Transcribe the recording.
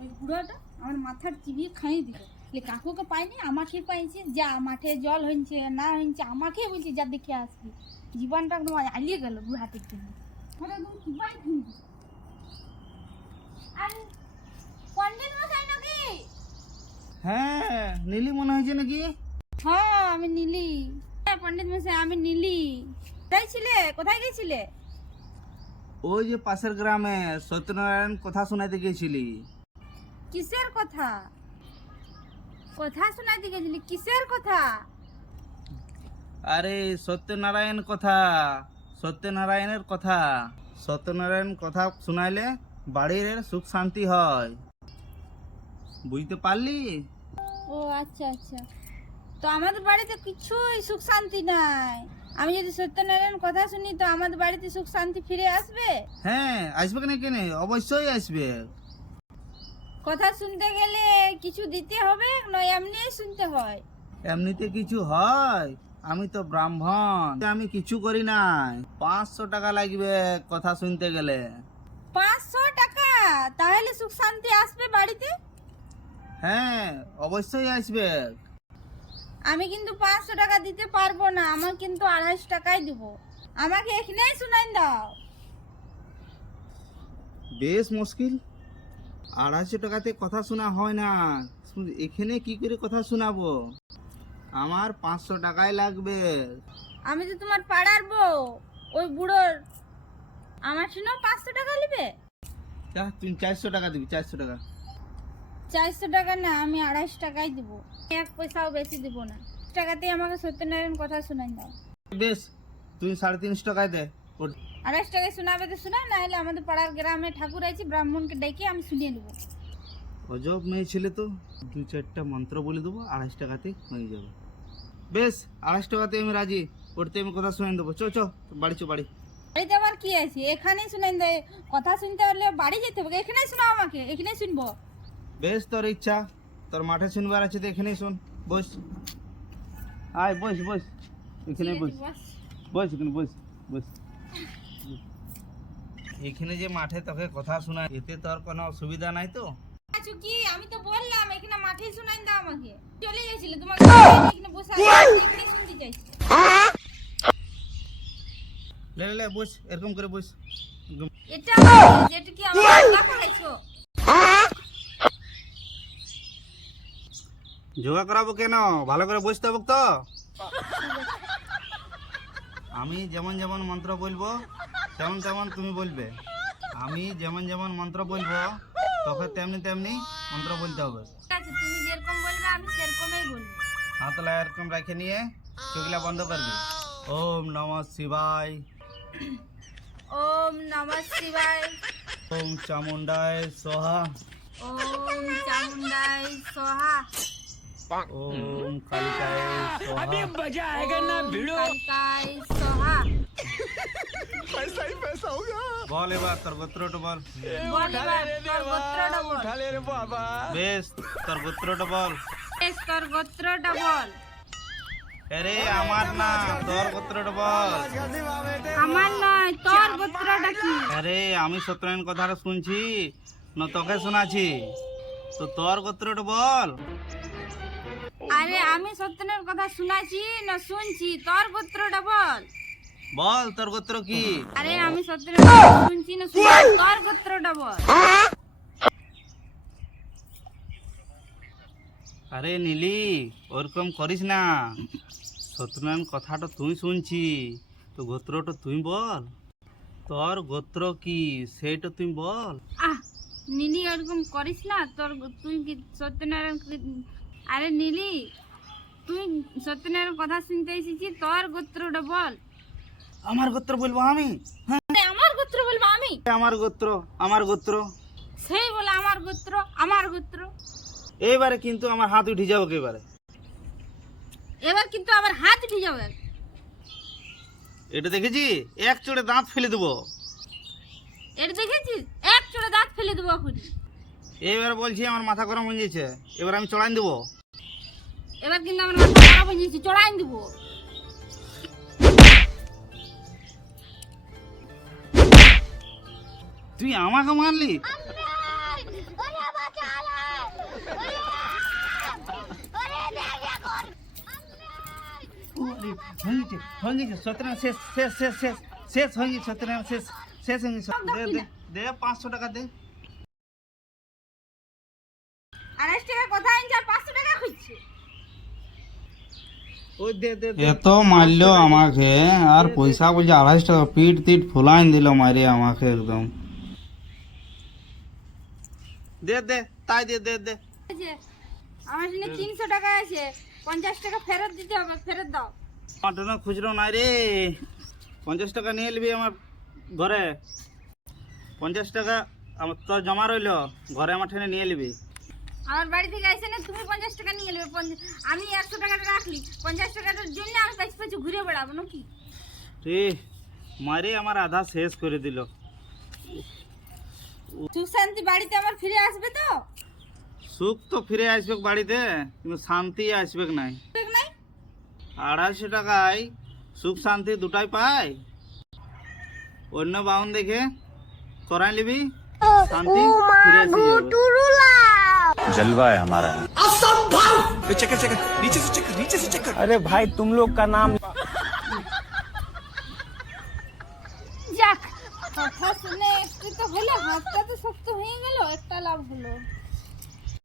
ওই বুড়োটা আমার মাথার চিবিয়ে খাইয়ে দিল। কাকুকে পাইনি, আমাকে পাইছি। যা মাঠে জল হয়েছে না হয়েছে আমাকে বলছি, যা দেখে আসবি। জীবনটা একদম আলিয়ে গেল বুড়াটির জন্য। একদম চিবাই খাইয়ে দিল। আর পণ্ডিত মশাই নাকি? হ্যাঁ, নীলি মনে হয়েছে নাকি? হ্যাঁ আমি নীলি। হ্যাঁ পণ্ডিত মশাই আমি নীলি। কোথায় ছিলে? কোথায় গেছিলে? ওই যে পাশের গ্রামে সত্যনারায়ণ কথা শোনাইতে গেছিলি। কিসের কথা? কথা শোনাইতে গেছিলি? কিসের কথা? আরে সত্যনারায়ণ কথা, সত্যনারায়ণের কথা। সত্যনারায়ণ কথা শোনাইলে বাড়ির সুখ শান্তি হয়, বুঝতে পারলি? ও আচ্ছা আচ্ছা। তো আমাদের বাড়িতে কিছুই সুখ শান্তি নাই। আমি যদি সত্যনারায়ণ কথা শুনি তো আমাদের বাড়িতে সুখ শান্তি ফিরে আসবে? হ্যাঁ, আসবে কেন কেন, অবশ্যই আসবে। কথা শুনতে গেলে কিছু দিতে হবে, নয় এমনিই শুনতে হয়? এমনিতে কিছু হয়? আমি তো ব্রাহ্মণ, আমি কিছু করি নাই। 500 টাকা লাগবে কথা শুনতে গেলে। 500 টাকা? তাহলে সুখ শান্তি আসবে বাড়িতে? হ্যাঁ, অবশ্যই আসবে। আমি কিন্তু 500 টাকা দিতে পারবো না, আমার কিন্তু 250 টাকাই দিব। আমাকে এখানেই শুনাই দাও। বেশ মুশকিল, 250 টাকাতে কথা শোনা হয় না। এখানে কি করে কথা শোনাবো? আমার 500 টাকাই লাগবে। আমি তো তোমার পাড়ার বউ, ওই বুড়োর আমার শুনেও 500 টাকা নেবে? যা, তুই 400 টাকা দিবি, 400 টাকা। 400 টাকা না, আমি 250 টাকাই দিব। 1 পয়সাও বেশি দিব না। টাকাতেই আমাকে সত্যনারায়ণ কথা শোনাই দাও। বেশ, তুই 350 টাকায় দে। 250 টাকায় শোনাবে তো শোনা, না হলে আমাদের পাড়ার গ্রামে ঠাকুর আছে, ব্রাহ্মণকে ডেকে আমি শুনিয়ে নেবো। অজব মেয়ে ছেলে তো, 2-4টা মন্ত্র বলে দেবো, 250 টাকাতে হয়ে যাবে। বেশ, 250 টাকাতে আমি রাজি। ওরতে আমি কথা শুনে দেবো। চ বাড়ি, চ বাড়ি। বাড়িতে আবার কি আছে? এখানেই শুনাই দেয়। কথা শুনতে হলে বাড়ি যেতে হবে? এখানেই শোনাও আমাকে, এখানেই শুনবো। বেশ, তোর ইচ্ছা। তোর মাঠে শুনবার আছে তো এখানেই শোন। বস, আয় বস বস, এখানে বস। বস এখানে, বস বস। এখানে যে মাঠে তোকে কথা শোনা, এতে তোর কোনো অসুবিধা নাই তো? আচ্ছা কি, আমি তো বললাম এখানে মাঠেই শোনাই দাও আমাকে। চলে গেছিলে তোমাকে এখানে বসে আছি, এখানেই শুনতে চাইছি। লে বস, এরকম করে বস। এটা যেটা কি আমার টাকা খাইছো? যোগা করাবো কেন? ভালো করে বসতে হবে তো। আমি যেমন যেমন মন্ত্র বলবো তেমন তেমন তুমি বলবে। আমি যেমন যেমন মন্ত্র বলবো তোকে তেমনি তেমনি মন্ত্র বলতে হবে। ঠিক আছে, তুমি যেরকম বলবে আমি সেরকমই বলবো। হাতলা এরকম রেখে নিয়ে চোখলা বন্ধ করবি। ওম নমঃ শিবায়। ওম নমঃ শিবায়। ওম চামুন্ডায় সোহা। ওম চামুন্ডাই সোহা। ওম কালিকায় সোহা। अभी मजा आएगा ना भिड़ो। কালিকায় সোহা। বল এবার তোর গোত্রটা বল। বল এবার তোর গোত্রটা বল। उठा ले रे बाबा। বেশ, তোর গোত্রটা বল। বেশ, তোর গোত্রটা বল। আরে আমার না, তোর গোত্রটা বল। আমার নয়, তোর গোত্রটা কি? আরে আমি সত্যনারায়ণ কথাটা শুনছি না, তোকে শোনাছি, তো তোর গোত্রটা বল। আরে আমি সত্যনের কথা শোনাছি না শুনছি? তোর গোত্রটা বল। বল তোর গোত্র কি? আরে আমি সত্যনের কথা শুনছি না শুনছি? তোর গোত্রটা বল। আরে নীলি, ওরকম করিস না। সত্যনারায়ণ কথাটা তুই শুনছি, তো গোত্রটা তুই বল। তোর গোত্র কি সেইটা তুই বল। আহ নীলি, এরকম করিস না। তুই কি সত্যনারায়ণ আরে নীলি, তুই সত্যনারায়ণ কথা শুনতে এসেছিস, তোর গোত্রটা বল। আমার গোত্র বলবো আমি? হ্যাঁ, আরে আমার গোত্র বলবো আমি? আমার গোত্র, আমার গোত্র। সেই বলে আমার গোত্র, আমার গোত্র। এইবারে কিন্তু আমার হাত উঠে যাবে এবারে। এবার কিন্তু আমার হাত উঠে যাবে। এটা দেখেছি, এক চড়ে দাঁত ফেলে দেবো। এটা দেখেছিস? এক চড়ে দাঁত ফেলে দেবো এখন। এইবার বলছি আমার মাথা গরম হয়ে গেছে, এবার আমি চড়াই দেবো। এবার কিন্তু আমার মাথা খারাপ হয়ে যাচ্ছে, চড়াই দিব। তুই আমাকে মারলি? হয়ে গেছে সত্যনারায়ণ শেষ শেষ শেষ শেষ শেষ হয়ে গেছে সত্যনারায়ণ শেষ শেষ হয়ে গেছে দে দে দে 500 টাকা দে 250 টাকা কোথায় আনছে আর 500 টাকা খুঁজছে ওই দে দে এত মারলো আমাকে আর পয়সা বলছে 250 টাকা পিট টিট ফুলাইন দিল মারে আমাকে একদম দে দে তাই দে দে দে যে আমার এখানে 300 টাকা আছে 50 টাকা ফেরত দিতে হবে ফেরত দাও আমার জন্য খুচরো নাই রে 50 টাকা নিয়ে নিবি আমার ঘরে 50 টাকা আমার তোর জমা রইলো ঘরে আমার ঠেনে নিয়ে নিবি আমার বাড়ি থেকে আইসে না তুমি 50 টাকা নিয়ে নেবে আমি 100 টাকাটা রাখলি 50 টাকাটার জন্য আমি পাশে পাশে ঘুরে বেড়াবো নাকি ঠিক মারে আমার আধা শেষ করে দিল সুশান্তি বাড়িতে আমার ফিরে আসবে তো সুখ তো ফিরে আসবে বাড়িতে কিন্তু শান্তি আসবে নাই ঠিক নাই 250 টাকায় সুখ শান্তি দুটাই পাই অন্য বাউন দেখে করাই নিবি শান্তি ফিরে এসে যাবে जलवा है हमारा अरे भाई तुम लोग का नाम যাক কথা শুনে একটু তো হলো হাতটা তো শক্ত হয়ে গেল একটা লাভ হলো